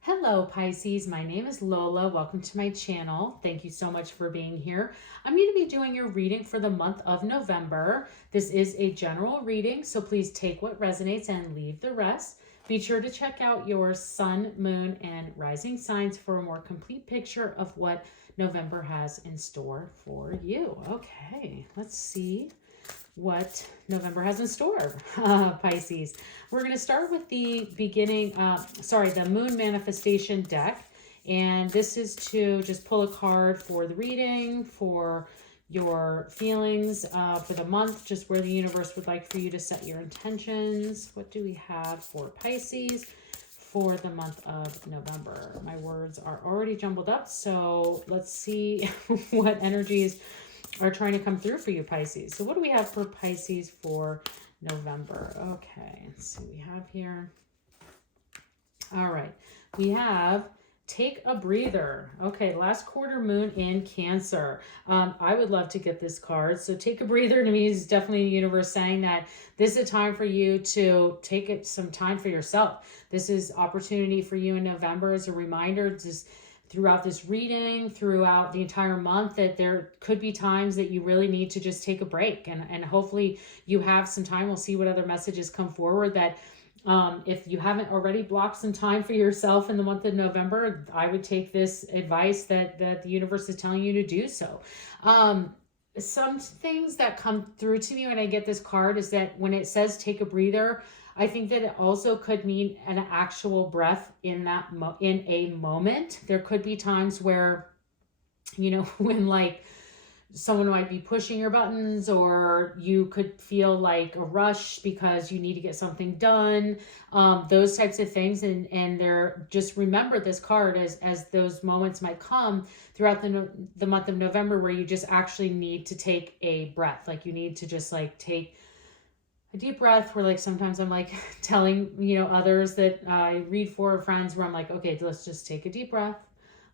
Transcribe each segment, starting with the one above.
Hello Pisces, my name is Lola. Welcome to my channel. Thank you so much for being here. I'm going to be doing your reading for the month of November. This is a general reading, so please take what resonates and leave the rest. Be sure to check out your sun, moon, and rising signs for a more complete picture of what November has in store for you. Okay, let's see what November has in store, Pisces. We're going to start with the the moon manifestation deck. And this is to just pull a card for the reading, for your feelings for the month, just where the universe would like for you to set your intentions. What do we have for Pisces for the month of November? My words are already jumbled up, so let's see what energies are trying to come through for you, Pisces. So what do we have for Pisces for November? Okay, let's see what we have here. All right, we have take a breather. Okay, last quarter moon in Cancer. I would love to get this card. So take a breather to me is definitely the universe saying that this is a time for you to take some time for yourself. This is opportunity for you in November as a reminder, just throughout this reading, throughout the entire month, that there could be times that you really need to just take a break. And hopefully you have some time. We'll see what other messages come forward that if you haven't already blocked some time for yourself in the month of November, I would take this advice that the universe is telling you to do so. Some things that come through to me when I get this card is that when it says take a breather, I think that it also could mean an actual breath in a moment. There could be times where, when like someone might be pushing your buttons, or you could feel like a rush because you need to get something done, those types of things. And they're just remember this card as those moments might come throughout the month of November where you just actually need to take a breath. Like you need to just like take a deep breath, where like sometimes I'm like telling, others that I read for, friends, where I'm like, okay, let's just take a deep breath.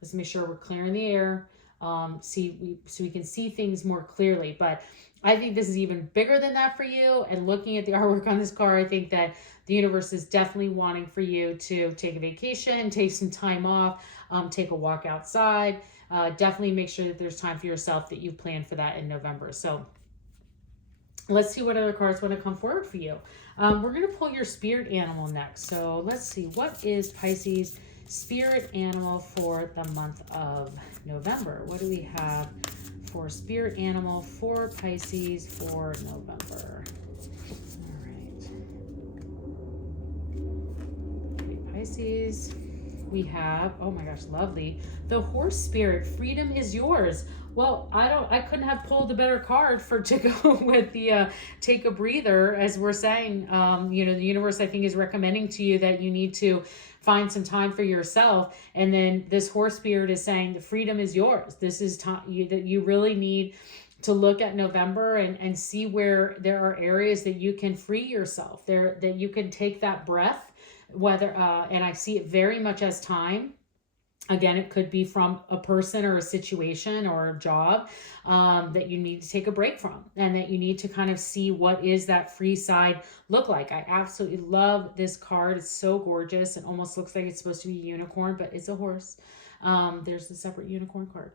Let's make sure we're clearing the air. So we can see things more clearly. But I think this is even bigger than that for you. And looking at the artwork on this card, I think that the universe is definitely wanting for you to take a vacation, take some time off, take a walk outside. Definitely make sure that there's time for yourself, that you've planned for that in November. So let's see what other cards want to come forward for you. We're going to pull your spirit animal next. So let's see, what is Pisces spirit animal for the month of November? What do we have for spirit animal for Pisces for November? All right. Okay, Pisces. We have, oh my gosh, lovely. The horse spirit, freedom is yours. Well, I couldn't have pulled a better card to go with the take a breather, as we're saying. The universe, I think, is recommending to you that you need to find some time for yourself. And then this horse spirit is saying the freedom is yours. This is time that you really need to look at November and see where there are areas that you can free yourself there, that you can take that breath, and I see it very much as time. Again, it could be from a person or a situation or a job that you need to take a break from, and that you need to kind of see what is that free side look like. I absolutely love this card. It's so gorgeous. It almost looks like it's supposed to be a unicorn, but it's a horse. There's a separate unicorn card.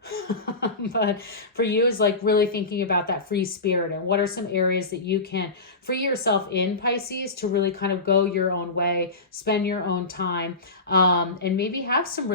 But for you is like really thinking about that free spirit and what are some areas that you can free yourself in, Pisces, to really kind of go your own way, spend your own time, and maybe have some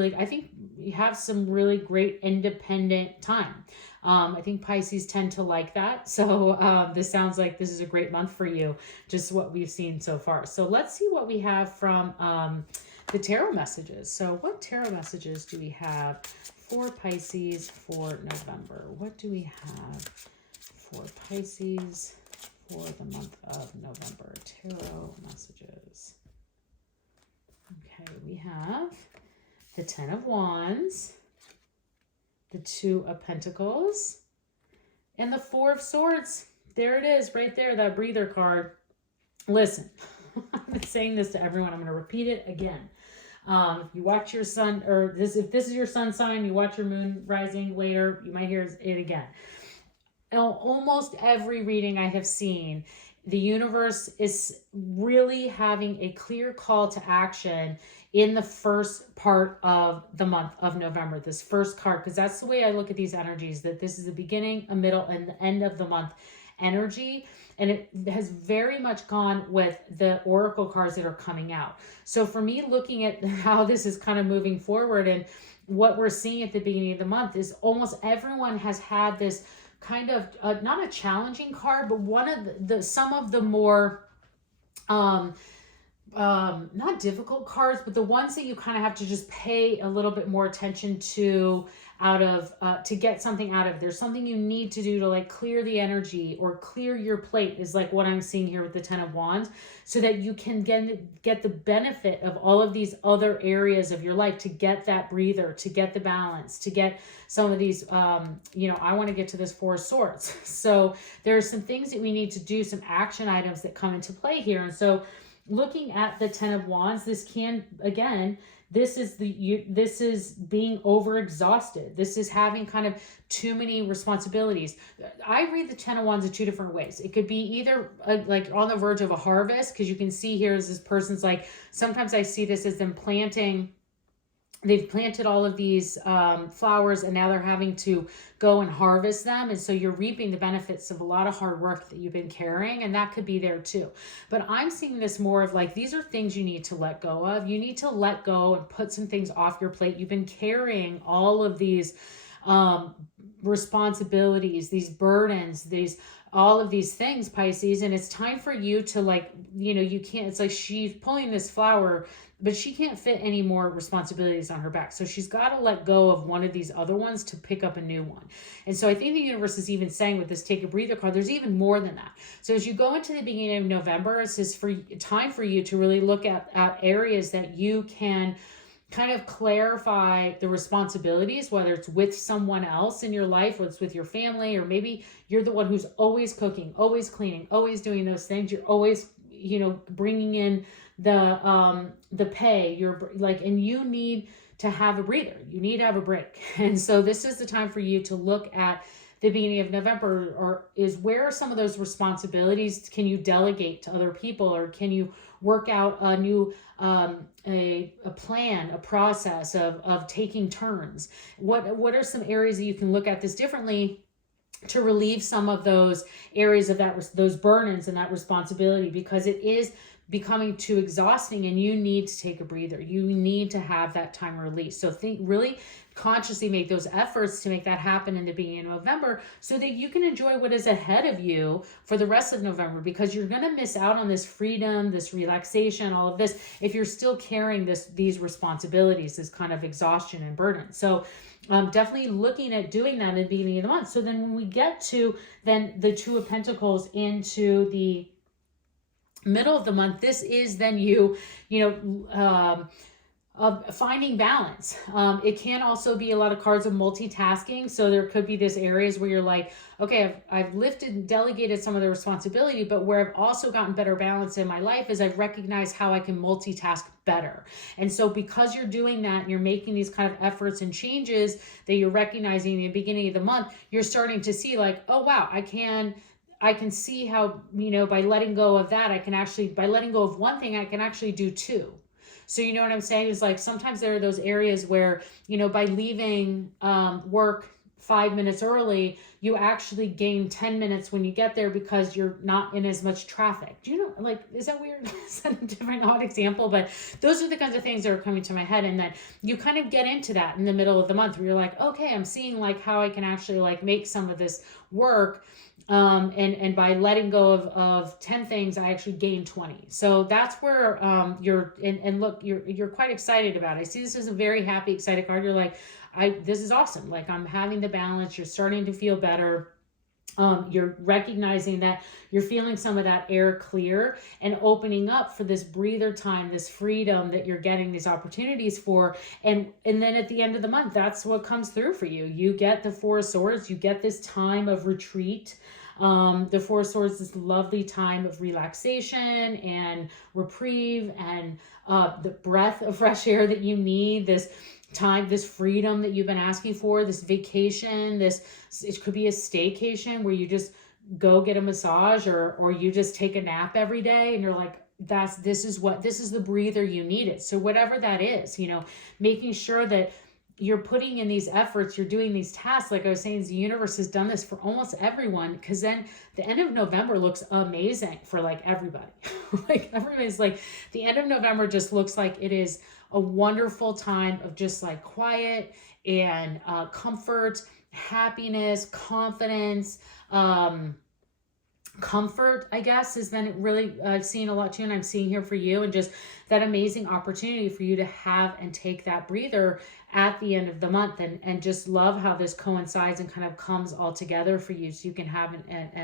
really great independent time. I think Pisces tend to like that. So this sounds like this is a great month for you, just what we've seen so far. So let's see what we have from the tarot messages. So what tarot messages do we have for Pisces for November? What do we have for Pisces for the month of November? Tarot messages. Okay, we have the 10 of Wands, the 2 of Pentacles, and the 4 of Swords. There it is, right there, that breather card. Listen, I've been saying this to everyone. I'm going to repeat it again. If you watch your sun, if this is your sun sign, you watch your moon rising later, you might hear it again. Almost every reading I have seen, the universe is really having a clear call to action in the first part of the month of November, this first card, because that's the way I look at these energies, that this is the beginning, a middle, and the end of the month energy. And it has very much gone with the oracle cards that are coming out. So for me, looking at how this is kind of moving forward and what we're seeing at the beginning of the month is almost everyone has had this kind of not a challenging card, but one of the some of the more not difficult cards, but the ones that you kind of have to just pay a little bit more attention to out of to get something out of. There's something you need to do to like clear the energy or clear your plate, is like what I'm seeing here with the 10 of Wands, so that you can get the benefit of all of these other areas of your life, to get that breather, to get the balance, to get some of these you know, I want to get to this 4 of Swords. So there are some things that we need to do, some action items that come into play here. And so looking at the 10 of Wands, this can, again, this is being overexhausted. This is having kind of too many responsibilities. I read the 10 of Wands in 2 different ways. It could be either like on the verge of a harvest, because you can see here is this person's like, sometimes I see this as them planting. They've planted all of these flowers, and now they're having to go and harvest them. And so you're reaping the benefits of a lot of hard work that you've been carrying, and that could be there too. But I'm seeing this more of like, these are things you need to let go of. You need to let go and put some things off your plate. You've been carrying all of these responsibilities, these burdens, all of these things, Pisces, and it's time for you to, like, you know, you can't, it's like she's pulling this flower, but she can't fit any more responsibilities on her back. So she's got to let go of one of these other ones to pick up a new one. And so I think the universe is even saying with this take a breather card, there's even more than that. So as you go into the beginning of November, it's just time for you to really look at areas that you can kind of clarify the responsibilities, whether it's with someone else in your life, whether it's with your family, or maybe you're the one who's always cooking, always cleaning, always doing those things. You're always, you know, bringing in the pay. You're like, and you need to have a breather. You need to have a break. And so this is the time for you to look at the beginning of November, or is where are some of those responsibilities can you delegate to other people, or can you work out a new a plan, a process of taking turns? What are some areas that you can look at this differently to relieve some of those areas of those burdens and that responsibility, because it is becoming too exhausting and you need to take a breather. You need to have that time release. So really consciously make those efforts to make that happen in the beginning of November, so that you can enjoy what is ahead of you for the rest of November, because you're going to miss out on this freedom, this relaxation, all of this, if you're still carrying these responsibilities, this kind of exhaustion and burden. So definitely looking at doing that in the beginning of the month. So then when we get to then the 2 of Pentacles into the middle of the month, this is then you know, finding balance. It can also be a lot of cards of multitasking. So there could be this areas where you're like, okay, I've lifted and delegated some of the responsibility, but where I've also gotten better balance in my life is I've recognized how I can multitask better. And so because you're doing that and you're making these kind of efforts and changes that you're recognizing in the beginning of the month, you're starting to see like, oh wow, I can see how, you know, by letting go of that, by letting go of one thing, I can actually do 2. So you know what I'm saying? Is like, sometimes there are those areas where, you know, by leaving work 5 minutes early, you actually gain 10 minutes when you get there because you're not in as much traffic. Do you know, like, is that weird? Is that a different odd example? But those are the kinds of things that are coming to my head. And then you kind of get into that in the middle of the month where you're like, okay, I'm seeing like how I can actually like make some of this work. And by letting go of 10 things, I actually gained 20. So that's where you're quite excited about it. I see this as a very happy, excited card. You're like, this is awesome. Like, I'm having the balance. You're starting to feel better. You're recognizing that you're feeling some of that air clear and opening up for this breather time, this freedom that you're getting these opportunities for. And then at the end of the month, that's what comes through for you. You get the 4 of Swords. You get this time of retreat. The 4 of Swords, this lovely time of relaxation and reprieve and the breath of fresh air that you need, this time, this freedom that you've been asking for, this vacation, it could be a staycation where you just go get a massage or you just take a nap every day and you're like, this is the breather you needed. So whatever that is, making sure that you're putting in these efforts, you're doing these tasks. Like I was saying, the universe has done this for almost everyone, because then the end of November looks amazing for like everybody. Like everybody's like, the end of November just looks like it is a wonderful time of just like quiet and comfort, happiness, confidence, comfort, I guess, has been really seeing a lot too, and I'm seeing here for you, and just that amazing opportunity for you to have and take that breather at the end of the month, and just love how this coincides and kind of comes all together for you, so you can have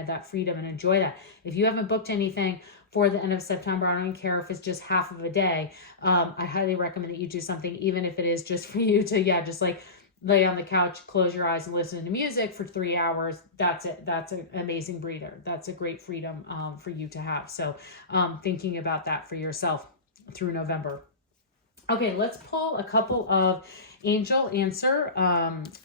that freedom and enjoy that. If you haven't booked anything for the end of September, I don't even care if it's just half of a day. I highly recommend that you do something, even if it is just for you to, just like lay on the couch, close your eyes, and listen to music for 3 hours. That's it. That's an amazing breather. That's a great freedom for you to have. So thinking about that for yourself through November. Okay, let's pull a couple of angel answer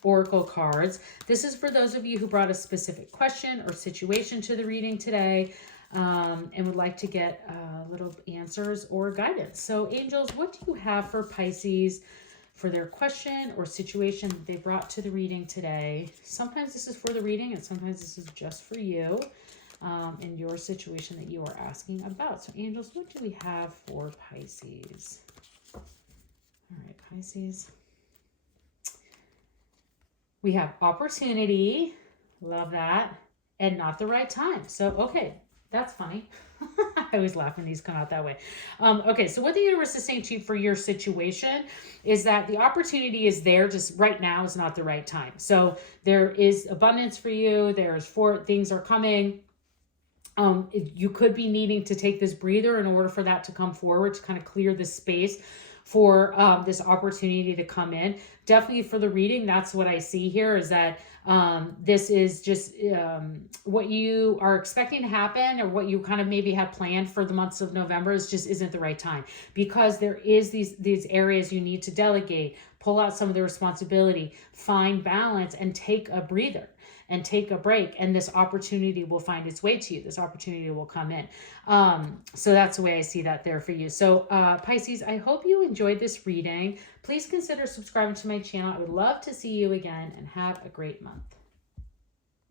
oracle cards. This is for those of you who brought a specific question or situation to the reading today, and would like to get little answers or guidance. So angels, what do you have for Pisces for their question or situation that they brought to the reading today? Sometimes this is for the reading, and sometimes this is just for you in your situation that you are asking about. So angels, what do we have for Pisces? All right, Pisces. We have opportunity, love that, and not the right time. So, okay, that's funny. I always laugh when these come out that way. Okay, so what the universe is saying to you for your situation is that the opportunity is there, just right now is not the right time. So there is abundance for you. Things are coming. You could be needing to take this breather in order for that to come forward, to kind of clear the space for this opportunity to come in. Definitely for the reading, that's what I see here, is that this is just what you are expecting to happen, or what you kind of maybe have planned for the months of November isn't the right time, because there is these areas you need to delegate, pull out some of the responsibility, find balance, and take a breather and take a break, and this opportunity will find its way to you. This opportunity will come in. So that's the way I see that there for you. So Pisces, I hope you enjoyed this reading. Please consider subscribing to my channel. I would love to see you again, and have a great month.